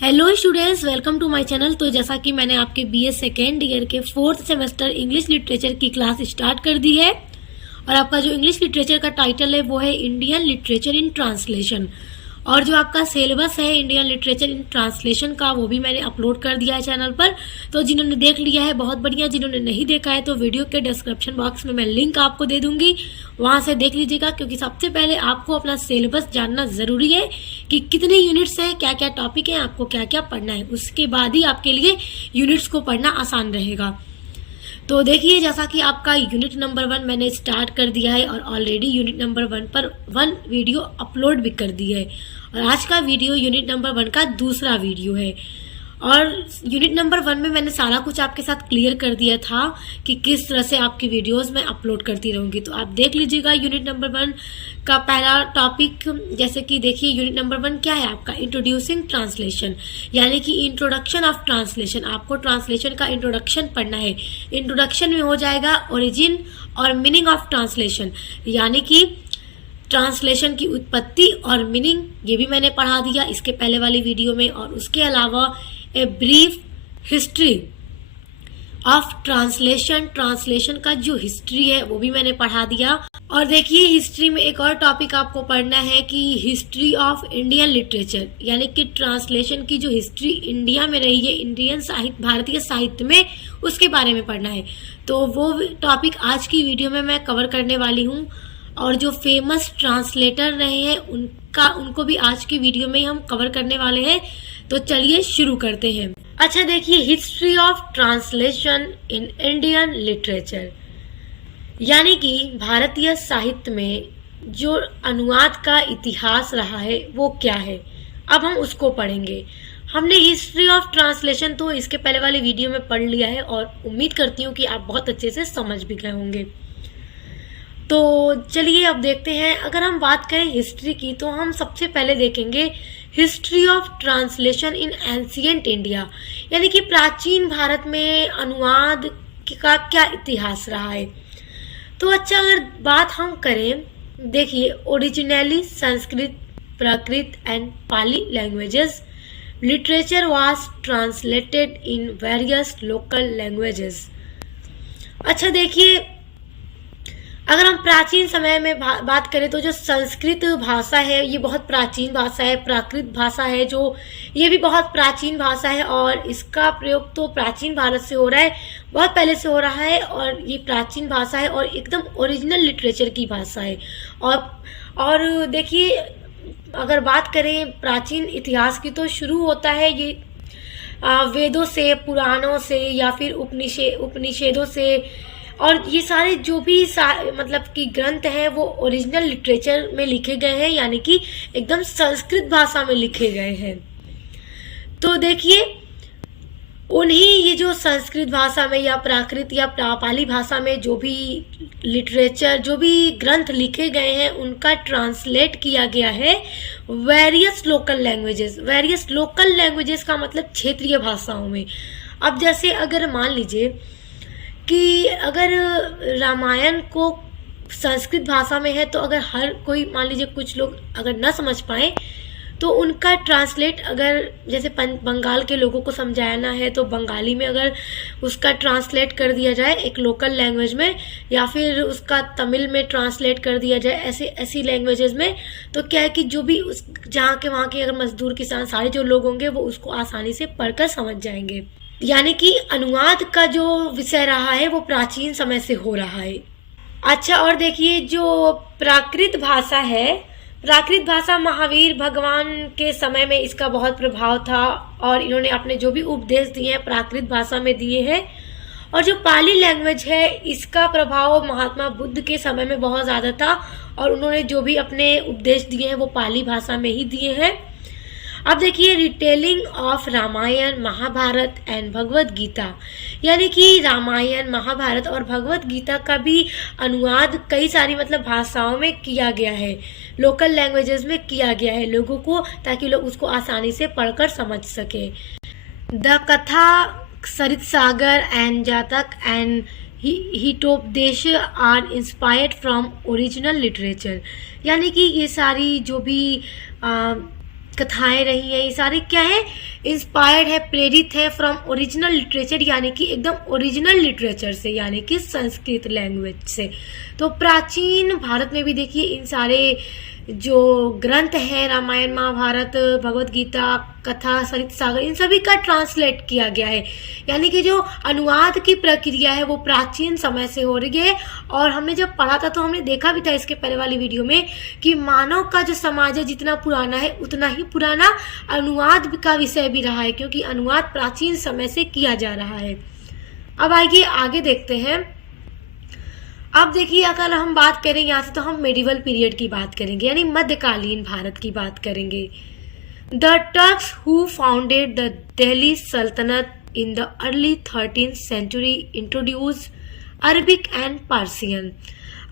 Hello students, welcome to my channel. तो जैसा कि मैंने आपके बीए सेकेंड ईयर के 4th सेमेस्टर इंग्लिश लिटरेचर की क्लास स्टार्ट कर दी है और आपका जो इंग्लिश लिटरेचर का टाइटल है वो है इंडियन लिटरेचर इन ट्रांसलेशन। और जो आपका सिलेबस है इंडियन लिटरेचर इन ट्रांसलेशन का वो भी मैंने अपलोड कर दिया है चैनल पर। तो जिन्होंने देख लिया है बहुत बढ़िया, जिन्होंने नहीं देखा है तो वीडियो के डिस्क्रिप्शन बॉक्स में मैं लिंक आपको दे दूंगी, वहां से देख लीजिएगा। क्योंकि सबसे पहले आपको अपना सिलेबस जानना ज़रूरी है कि कितने यूनिट्स हैं, क्या क्या टॉपिक हैं, आपको क्या क्या पढ़ना है। उसके बाद ही आपके लिए यूनिट्स को पढ़ना आसान रहेगा। तो देखिए, जैसा कि आपका यूनिट नंबर 1 मैंने स्टार्ट कर दिया है और ऑलरेडी यूनिट नंबर 1 पर 1 वीडियो अपलोड भी कर दी है। और आज का वीडियो यूनिट नंबर 1 का दूसरा वीडियो है। और यूनिट नंबर 1 में मैंने सारा कुछ आपके साथ क्लियर कर दिया था कि किस तरह से आपकी वीडियोस मैं अपलोड करती रहूँगी। तो आप देख लीजिएगा यूनिट नंबर 1 का पहला टॉपिक। जैसे कि देखिए, यूनिट नंबर 1 क्या है आपका, इंट्रोड्यूसिंग ट्रांसलेशन, यानी कि इंट्रोडक्शन ऑफ ट्रांसलेशन। आपको ट्रांसलेशन का इंट्रोडक्शन पढ़ना है। इंट्रोडक्शन में हो जाएगा ओरिजिन और मीनिंग ऑफ ट्रांसलेशन, यानी कि ट्रांसलेशन की उत्पत्ति और मीनिंग, ये भी मैंने पढ़ा दिया इसके पहले वाली वीडियो में। और उसके अलावा a brief history of translation, translation का जो हिस्ट्री है वो भी मैंने पढ़ा दिया। और देखिए, हिस्ट्री में एक और टॉपिक आपको पढ़ना है कि हिस्ट्री ऑफ इंडियन लिटरेचर, यानी कि ट्रांसलेशन की जो हिस्ट्री इंडिया में रही है, इंडियन साहित्य, भारतीय साहित्य में, उसके बारे में पढ़ना है। तो वो टॉपिक आज की वीडियो में मैं कवर करने वाली हूँ। और जो फेमस ट्रांसलेटर रहे हैं उनको भी आज की वीडियो में हम कवर करने वाले हैं। तो चलिए शुरू करते हैं। अच्छा देखिए, history of translation in Indian literature, यानी कि भारतीय साहित्य में जो अनुवाद का इतिहास रहा है वो क्या है, अब हम उसको पढ़ेंगे। हमने हिस्ट्री ऑफ ट्रांसलेशन तो इसके पहले वाले वीडियो में पढ़ लिया है और उम्मीद करती हूँ कि आप बहुत अच्छे से समझ भी गए होंगे। तो चलिए अब देखते हैं। अगर हम बात करें हिस्ट्री की तो हम सबसे पहले देखेंगे history of translation in ancient India, यानी कि प्राचीन भारत में अनुवाद का क्या इतिहास रहा है। तो अच्छा, अगर बात हम करें, देखिए, originally Sanskrit, Prakrit and Pali languages, literature was translated in various local languages. अच्छा देखिए, अगर हम प्राचीन समय में बात करें तो जो संस्कृत भाषा है ये बहुत प्राचीन भाषा है। प्राकृत भाषा है जो, ये भी बहुत प्राचीन भाषा है और इसका प्रयोग तो प्राचीन भारत से हो रहा है, बहुत पहले से हो रहा है। और ये प्राचीन भाषा है और एकदम ओरिजिनल लिटरेचर की भाषा है। और देखिए, अगर बात करें प्राचीन इतिहास की तो शुरू होता है ये वेदों से, पुराणों से, या फिर उपनिषेदों से। और ये सारे जो भी मतलब कि ग्रंथ हैं वो ओरिजिनल लिटरेचर में लिखे गए हैं, यानी कि एकदम संस्कृत भाषा में लिखे गए हैं। तो देखिए, उन्हीं ये जो संस्कृत भाषा में या प्राकृत या पाली भाषा में जो भी लिटरेचर, जो भी ग्रंथ लिखे गए हैं उनका ट्रांसलेट किया गया है various local languages. Various local languages का मतलब क्षेत्रीय भाषाओं में। अब जैसे अगर मान लीजिए कि अगर रामायण को संस्कृत भाषा में है तो अगर हर कोई, मान लीजिए कुछ लोग अगर न समझ पाए तो उनका ट्रांसलेट, अगर जैसे बंगाल के लोगों को समझाना है तो बंगाली में अगर उसका ट्रांसलेट कर दिया जाए एक लोकल लैंग्वेज में, या फिर उसका तमिल में ट्रांसलेट कर दिया जाए, ऐसी लैंग्वेजेस में, तो क्या है कि जो भी उस जहाँ के वहाँ के अगर मजदूर, किसान, सारे जो लोग होंगे वो उसको आसानी से पढ़कर समझ जाएंगे। यानी कि अनुवाद का जो विषय रहा है वो प्राचीन समय से हो रहा है। अच्छा, और देखिए, जो प्राकृत भाषा है, प्राकृत भाषा महावीर भगवान के समय में इसका बहुत प्रभाव था और इन्होंने अपने जो भी उपदेश दिए हैं प्राकृत भाषा में दिए हैं। और जो पाली लैंग्वेज है इसका प्रभाव महात्मा बुद्ध के समय में बहुत ज़्यादा था और उन्होंने जो भी अपने उपदेश दिए हैं वो पाली भाषा में ही दिए हैं। अब देखिए, retelling of Ramayan, Mahabharat and Bhagavad Gita, यानी कि रामायण, महाभारत और भगवत गीता का भी अनुवाद कई सारी मतलब भाषाओं में किया गया है, लोकल लैंग्वेजेस में किया गया है लोगों को, ताकि लोग उसको आसानी से पढ़कर समझ सके। The Katha, Sarit Sagar and Jataka and Hitopadesha are inspired from original literature, यानी कि ये सारी जो भी कथाएं रही हैं, ये सारी क्या है, इंस्पायर्ड है, प्रेरित है फ्रॉम ओरिजिनल लिटरेचर, यानी कि एकदम ओरिजिनल लिटरेचर से, यानी कि संस्कृत लैंग्वेज से। तो प्राचीन भारत में भी देखिए इन सारे जो ग्रंथ हैं, रामायण, महाभारत, भगवत गीता, कथा, सरित सागर, इन सभी का ट्रांसलेट किया गया है। यानी कि जो अनुवाद की प्रक्रिया है वो प्राचीन समय से हो रही है। और हमने जब पढ़ा था तो हमने देखा भी था इसके पहले वाली वीडियो में कि मानव का जो समाज है जितना पुराना है उतना ही पुराना अनुवाद का विषय भी रहा है, क्योंकि अनुवाद प्राचीन समय से किया जा रहा है। अब आइए आगे देखते हैं। अब देखिए अगर हम बात करें यहाँ से तो हम मेडिवल पीरियड की बात करेंगे, यानी मध्यकालीन भारत की बात करेंगे। The Turks who founded the Delhi sultanate in the early 13th century introduced Arabic and Persian.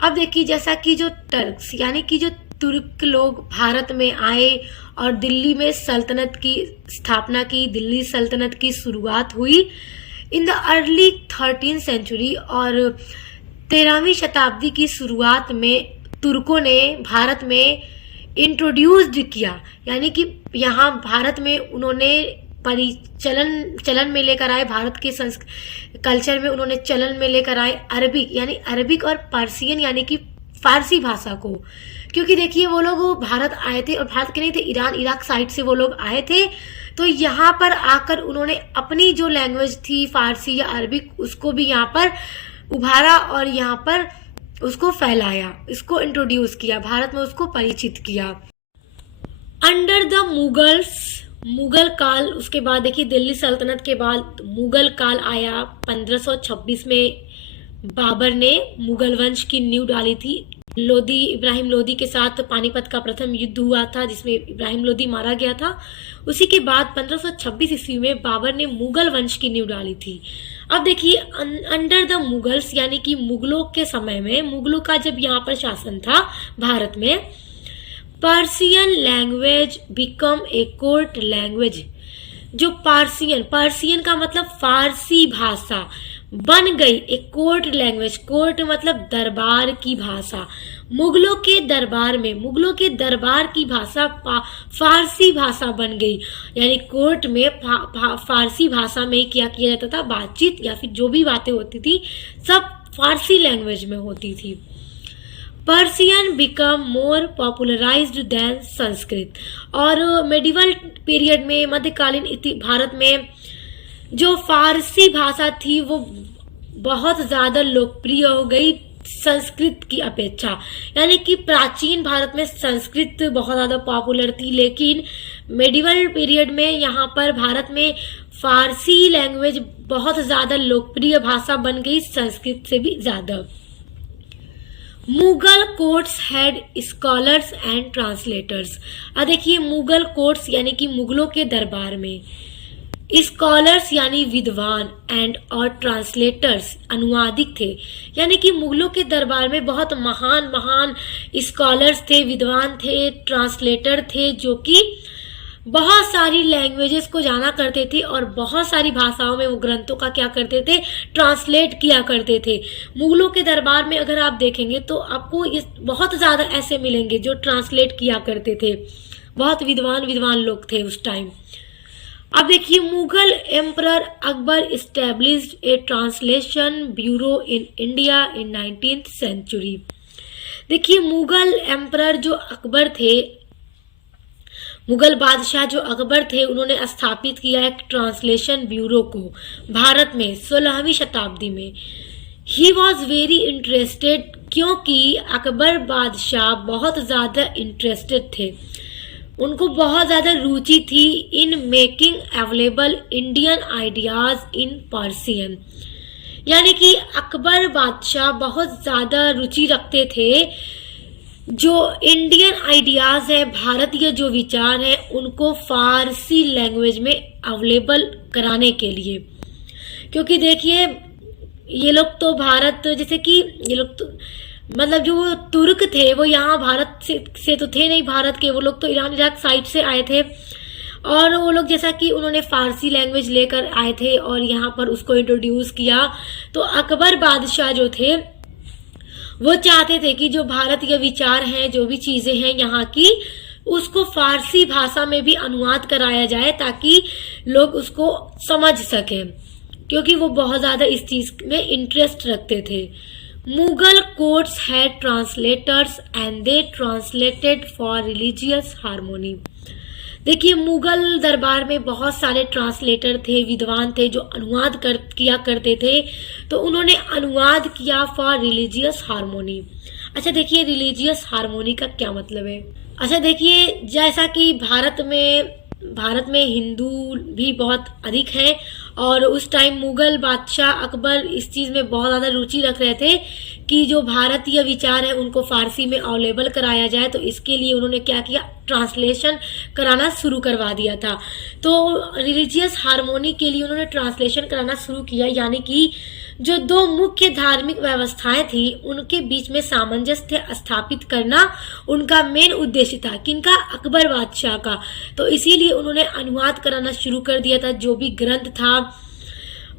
अब देखिए जैसा कि जो टर्क्स यानी कि जो तुर्क लोग भारत में आए और दिल्ली में सल्तनत की स्थापना की, दिल्ली सल्तनत की शुरुआत हुई इन द अर्ली 13th सेंचुरी। और 13वीं शताब्दी की शुरुआत में तुर्कों ने भारत में इंट्रोड्यूस्ड किया, यानी कि यहाँ भारत में उन्होंने चलन में लेकर आए, भारत के कल्चर में उन्होंने चलन में लेकर आए अरबिक, यानी अरबिक और पर्सियन यानी कि फारसी भाषा को। क्योंकि देखिए वो लोग भारत आए थे, और भारत के नहीं थे, ईरान इराक साइड से वो लोग आए थे। तो यहाँ पर आकर उन्होंने अपनी जो लैंग्वेज थी फारसी या अरबिक उसको भी यहाँ पर उभारा और यहाँ पर उसको फैलाया, इसको इंट्रोड्यूस किया, भारत में उसको परिचित किया। अंडर द मुगल काल, उसके बाद देखिए दिल्ली सल्तनत के बाद मुगल काल आया। 1526 में बाबर ने मुगल वंश की नींव डाली थी। इब्राहिम लोदी के साथ पानीपत का प्रथम युद्ध हुआ था जिसमें इब्राहिम लोदी मारा गया था। उसी के बाद 1526 ईस्वी में बाबर ने मुगल वंश की नींव डाली थी। अब देखिए अंडर द मुगल्स यानी कि मुगलों के समय में, मुगलों का जब यहाँ पर शासन था भारत में, Persian language become a court language. जो पर्सियन का मतलब फारसी भाषा बन गई एक कोर्ट लैंग्वेज। कोर्ट मतलब दरबार की भाषा। मुगलों के दरबार की भाषा फारसी भाषा बन गई, यानी कोर्ट में फारसी भाषा में क्या किया जाता था, बातचीत या फिर जो भी बातें होती थी सब फारसी लैंग्वेज में होती थी। Persian become more popularized than Sanskrit. और मेडिवल पीरियड में, मध्यकालीन भारत में जो फारसी भाषा थी वो बहुत ज़्यादा लोकप्रिय हो गई संस्कृत की अपेक्षा। यानी कि प्राचीन भारत में संस्कृत बहुत ज़्यादा पॉपुलर थी, लेकिन मेडिवल पीरियड में यहाँ पर भारत में फारसी लैंग्वेज बहुत ज़्यादा लोकप्रिय भाषा बन गई संस्कृत से भी ज़्यादा। Mughal courts had scholars and translators. अब देखिए मुगल कोर्ट्स यानी कि मुगलों के दरबार में स्कॉलर्स यानी विद्वान एंड और ट्रांसलेटर्स अनुवादिक थे। यानी कि मुगलों के दरबार में बहुत महान स्कॉलर्स थे, विद्वान थे, ट्रांसलेटर थे, जो कि बहुत सारी लैंग्वेजेस को जाना करते थे और बहुत सारी भाषाओं में वो ग्रंथों का क्या करते थे, ट्रांसलेट किया करते थे। मुगलों के दरबार में अगर आप देखेंगे तो आपको ये बहुत ज़्यादा ऐसे मिलेंगे जो ट्रांसलेट किया करते थे, बहुत विद्वान लोग थे उस टाइम। अब देखिए Mughal emperor Akbar established a translation bureau in India in 19th century. देखिए मुगल एम्परर जो अकबर थे, मुगल बादशाह जो अकबर थे, उन्होंने स्थापित किया एक ट्रांसलेशन ब्यूरो को भारत में 16वीं शताब्दी में। ही वॉज वेरी इंटरेस्टेड, क्योंकि अकबर बादशाह बहुत ज़्यादा इंटरेस्टेड थे, उनको बहुत ज़्यादा रुचि थी in making available Indian ideas in Persian. यानी कि अकबर बादशाह बहुत ज़्यादा रुचि रखते थे जो इंडियन आइडियाज़ है, भारतीय जो विचार है, उनको फारसी लैंग्वेज में अवेलेबल कराने के लिए। क्योंकि देखिए ये लोग तो भारत, जैसे कि ये लोग तो मतलब जो वो तुर्क थे वो यहाँ भारत से तो थे नहीं भारत के, वो लोग तो ईरान इराक साइड से आए थे। और वो लोग जैसा कि उन्होंने फारसी लैंग्वेज लेकर आए थे और यहाँ पर उसको इंट्रोड्यूस किया। तो अकबर बादशाह जो थे वो चाहते थे कि जो भारतीय विचार हैं, जो भी चीज़ें हैं यहाँ की, उसको फारसी भाषा में भी अनुवाद कराया जाए ताकि लोग उसको समझ सकें, क्योंकि वो बहुत ज़्यादा इस चीज़ में इंटरेस्ट रखते थे। Mughal courts had translators and they translated for religious harmony. देखिए, मुगल दरबार में बहुत सारे ट्रांसलेटर थे, विद्वान थे जो अनुवाद किया करते थे, तो उन्होंने अनुवाद किया फॉर रिलीजियस हार्मोनी। अच्छा देखिए, रिलीजियस हार्मोनी का क्या मतलब है। अच्छा देखिए, जैसा कि भारत में हिंदू भी बहुत अधिक हैं, और उस टाइम मुगल बादशाह अकबर इस चीज़ में बहुत ज़्यादा रुचि रख रहे थे कि जो भारतीय विचार है उनको फारसी में अवेलेबल कराया जाए। तो इसके लिए उन्होंने क्या किया, ट्रांसलेशन कराना शुरू करवा दिया था। तो रिलीजियस हार्मोनी के लिए उन्होंने ट्रांसलेशन कराना शुरू किया, यानी कि जो दो मुख्य धार्मिक व्यवस्थाएं थी उनके बीच में सामंजस्य स्थापित करना उनका मेन उद्देश्य था। किनका? अकबर बादशाह का। तो इसीलिए उन्होंने अनुवाद कराना शुरू कर दिया था। जो भी ग्रंथ था,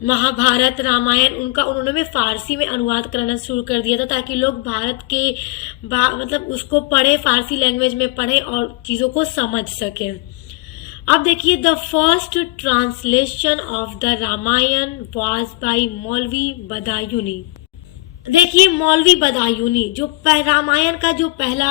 महाभारत, रामायण, उनका उन्होंने फारसी में अनुवाद कराना शुरू कर दिया था, ताकि लोग भारत के मतलब उसको पढ़े, फारसी लैंग्वेज में पढ़े और चीज़ों को समझ सकें। अब देखिए, the first translation of the Ramayana was by Maulvi Badayuni. देखिए, मौलवी बदायूनी जो रामायण का जो पहला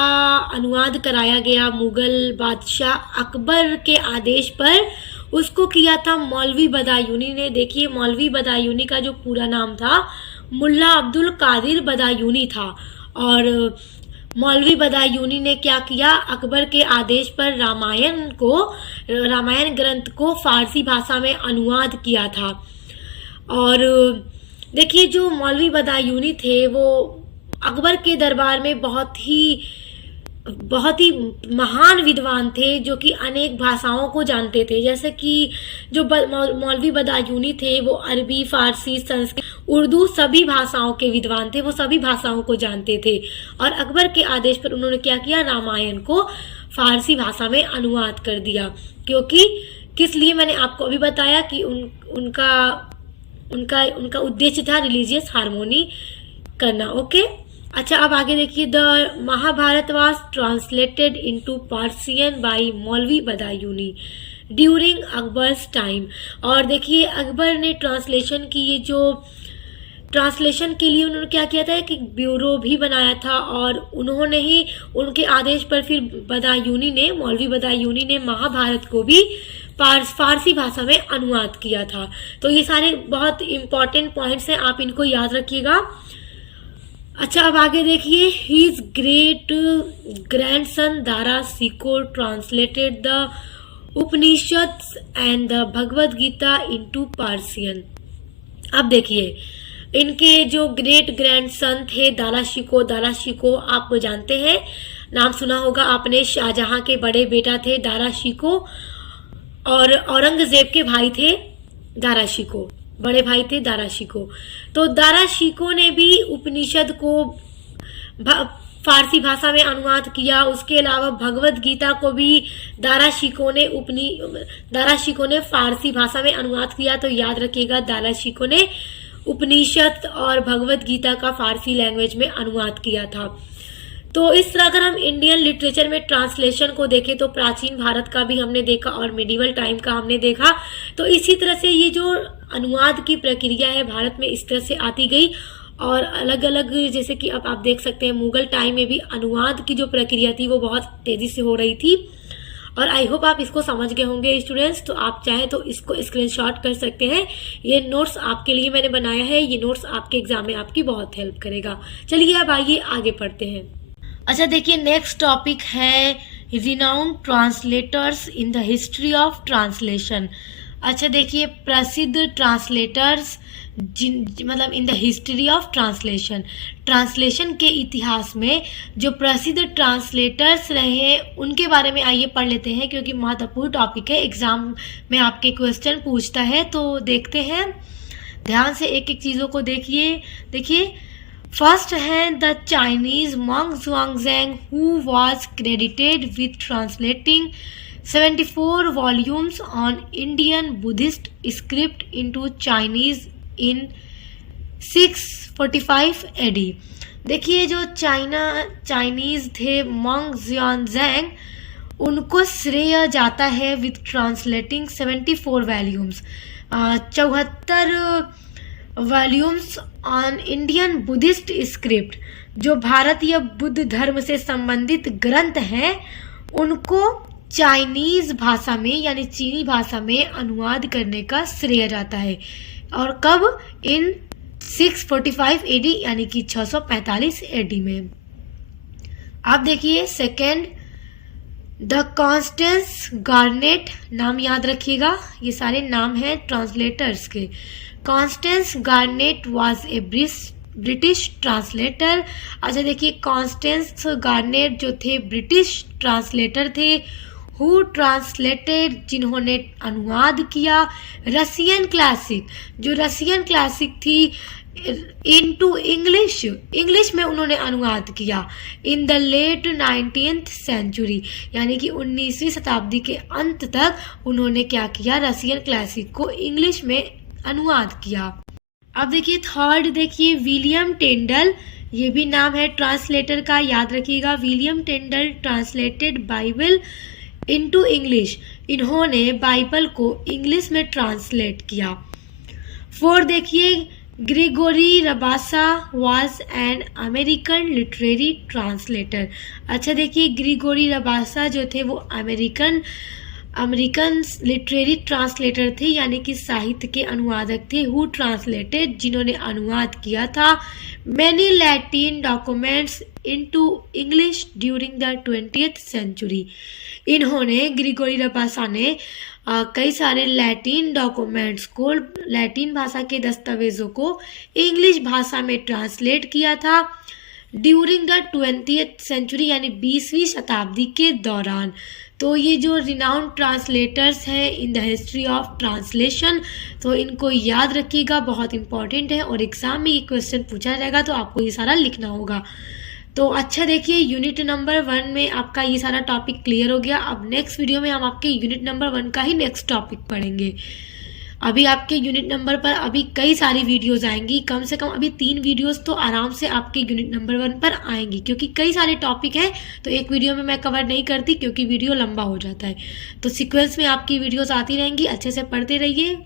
अनुवाद कराया गया मुगल बादशाह अकबर के आदेश पर, उसको किया था मौलवी बदायूनी ने। देखिए, मौलवी बदायूनी का जो पूरा नाम था मुल्ला अब्दुल कादिर बदायूनी था, और मौलवी बदायूनी ने क्या किया, अकबर के आदेश पर रामायण ग्रंथ को फारसी भाषा में अनुवाद किया था। और देखिए, जो मौलवी बदायूनी थे वो अकबर के दरबार में बहुत ही महान विद्वान थे, जो कि अनेक भाषाओं को जानते थे। जैसे कि जो मौलवी बदायूनी थे वो अरबी, फारसी, संस्कृत, उर्दू सभी भाषाओं के विद्वान थे, वो सभी भाषाओं को जानते थे। और अकबर के आदेश पर उन्होंने क्या किया, रामायण को फारसी भाषा में अनुवाद कर दिया। क्योंकि किस लिए, मैंने आपको अभी बताया कि उनका उद्देश्य था रिलीजियस हार्मोनी करना। ओके, अच्छा अब आगे देखिए, the Mahabharata was translated into Persian by Maulvi Badayuni during Akbar's time. और देखिए, अकबर ने ट्रांसलेशन की, ये जो ट्रांसलेशन के लिए उन्होंने क्या किया था कि ब्यूरो भी बनाया था, और उन्होंने ही उनके आदेश पर फिर मौलवी बदायूनी ने महाभारत को भी फारसी भाषा में अनुवाद किया था। तो ये सारे बहुत इंपॉर्टेंट पॉइंट्स हैं, आप इनको याद रखिएगा। अच्छा अब आगे देखिए, his great grandson Dara Shikoh translated the Upanishads and the Bhagavad Gita into Persian. अब देखिए, इनके जो ग्रेट ग्रैंडसन थे दारा शिकोह आप जानते हैं, नाम सुना होगा आपने, शाहजहां के बड़े बेटा थे दारा शिकोह, और औरंगजेब के भाई थे दारा शिकोह, बड़े भाई थे दारा शिकोह। तो दारा शिकोह ने भी उपनिषद को फारसी भाषा में अनुवाद किया। उसके अलावा भगवद गीता को भी दारा शिकोह ने फारसी भाषा में अनुवाद किया। तो याद रखिएगा, दारा शिकोह ने उपनिषद और भगवद गीता का फारसी लैंग्वेज में अनुवाद किया था। तो इस तरह अगर हम इंडियन लिटरेचर में ट्रांसलेशन को देखें तो प्राचीन भारत का भी हमने देखा और मिडिवल टाइम का हमने देखा। तो इसी तरह से ये जो अनुवाद की प्रक्रिया है भारत में इस तरह से आती गई, और अलग अलग, जैसे कि अब आप देख सकते हैं मुगल टाइम में भी अनुवाद की जो प्रक्रिया थी वो बहुत तेजी से हो रही थी। और आई होप आप इसको समझ गए होंगे स्टूडेंट्स। तो आप चाहें तो इसको स्क्रीनशॉट कर सकते हैं। ये नोट्स आपके लिए मैंने बनाया है, ये नोट्स आपके एग्जाम में आपकी बहुत हेल्प करेगा। चलिए अब आइए आगे पढ़ते हैं। अच्छा देखिए, नेक्स्ट टॉपिक है renowned translators in the history of translation. अच्छा देखिए, प्रसिद्ध ट्रांसलेटर्स मतलब in the history of translation, translation के इतिहास में जो प्रसिद्ध ट्रांसलेटर्स रहे हैं उनके बारे में आइए पढ़ लेते हैं, क्योंकि महत्वपूर्ण टॉपिक है, एग्जाम में आपके क्वेश्चन पूछता है। तो देखते हैं, ध्यान से एक एक चीज़ों को देखिए। फर्स्ट है the Chinese monk Xuanzang, who was credited with translating 74 volumes on Indian Buddhist script into Chinese in 645 AD। देखिए, जो चाइनीज थे मंक जुआंगजैंग, उनको श्रेय जाता है with translating 74 volumes, 74 volumes on Indian Buddhist script. जो भारतीय बुद्ध धर्म से संबंधित ग्रंथ हैं उनको चाइनीज भाषा में यानी चीनी भाषा में अनुवाद करने का श्रेय जाता है। और कब? इन 645 एडी यानी कि 645 एडी में। आप देखिए सेकेंड, द कॉन्स्टेंस गार्नेट, नाम याद रखिएगा, ये सारे नाम हैं ट्रांसलेटर्स के। Constance garnet was a British translator. अच्छा देखिए, कॉन्स्टेंस गार्नेट जो थे ब्रिटिश ट्रांसलेटर थे। हु ट्रांसलेटेड, जिन्होंने अनुवाद किया। रसियन क्लासिक, जो रसियन क्लासिक थी इनटू इंग्लिश, इंग्लिश में उन्होंने अनुवाद किया। In the late 19th century, यानी कि 19वीं शताब्दी के अंत तक उन्होंने क्या किया? रसियन क्लासिक को इंग्लिश में अनुवाद किया। अब देखिए थर्ड, देखिए विलियम टेंडल, ये भी नाम है ट्रांसलेटर का, याद रखिएगा। William Tyndale translated Bible into English, इन्होंने बाइबल को इंग्लिश में ट्रांसलेट किया। फोर देखिए, Gregory Rabassa was an American literary translator. अच्छा देखिए, ग्रेगोरी रबासा जो थे वो अमेरिकन लिटरेरी ट्रांसलेटर थे, यानी कि साहित्य के अनुवादक थे। हु ट्रांसलेटेड, जिन्होंने अनुवाद किया था। Many Latin documents into English during the 20th century, इन्होंने ग्रेगोरी रबासा ने कई सारे लैटिन डॉक्यूमेंट्स को, लैटिन भाषा के दस्तावेजों को इंग्लिश भाषा में ट्रांसलेट किया था ड्यूरिंग द 20th सेंचुरी, यानी 20वीं शताब्दी के दौरान। तो ये जो रिनाउंड ट्रांसलेटर्स हैं in the history of translation, तो इनको याद रखिएगा, बहुत इंपॉर्टेंट है और एग्जाम में ये क्वेश्चन पूछा जाएगा तो आपको ये सारा लिखना होगा। तो अच्छा देखिए, यूनिट नंबर 1 में आपका ये सारा टॉपिक क्लियर हो गया। अब नेक्स्ट वीडियो में हम आपके यूनिट नंबर 1 का ही नेक्स्ट टॉपिक पढ़ेंगे। अभी आपके यूनिट नंबर पर अभी कई सारी वीडियोस आएंगी, कम से कम अभी 3 वीडियोस तो आराम से आपके यूनिट नंबर 1 पर आएंगी, क्योंकि कई सारे टॉपिक हैं तो एक वीडियो में मैं कवर नहीं करती क्योंकि वीडियो लंबा हो जाता है। तो सीक्वेंस में आपकी वीडियोस आती रहेंगी, अच्छे से पढ़ते रहिए।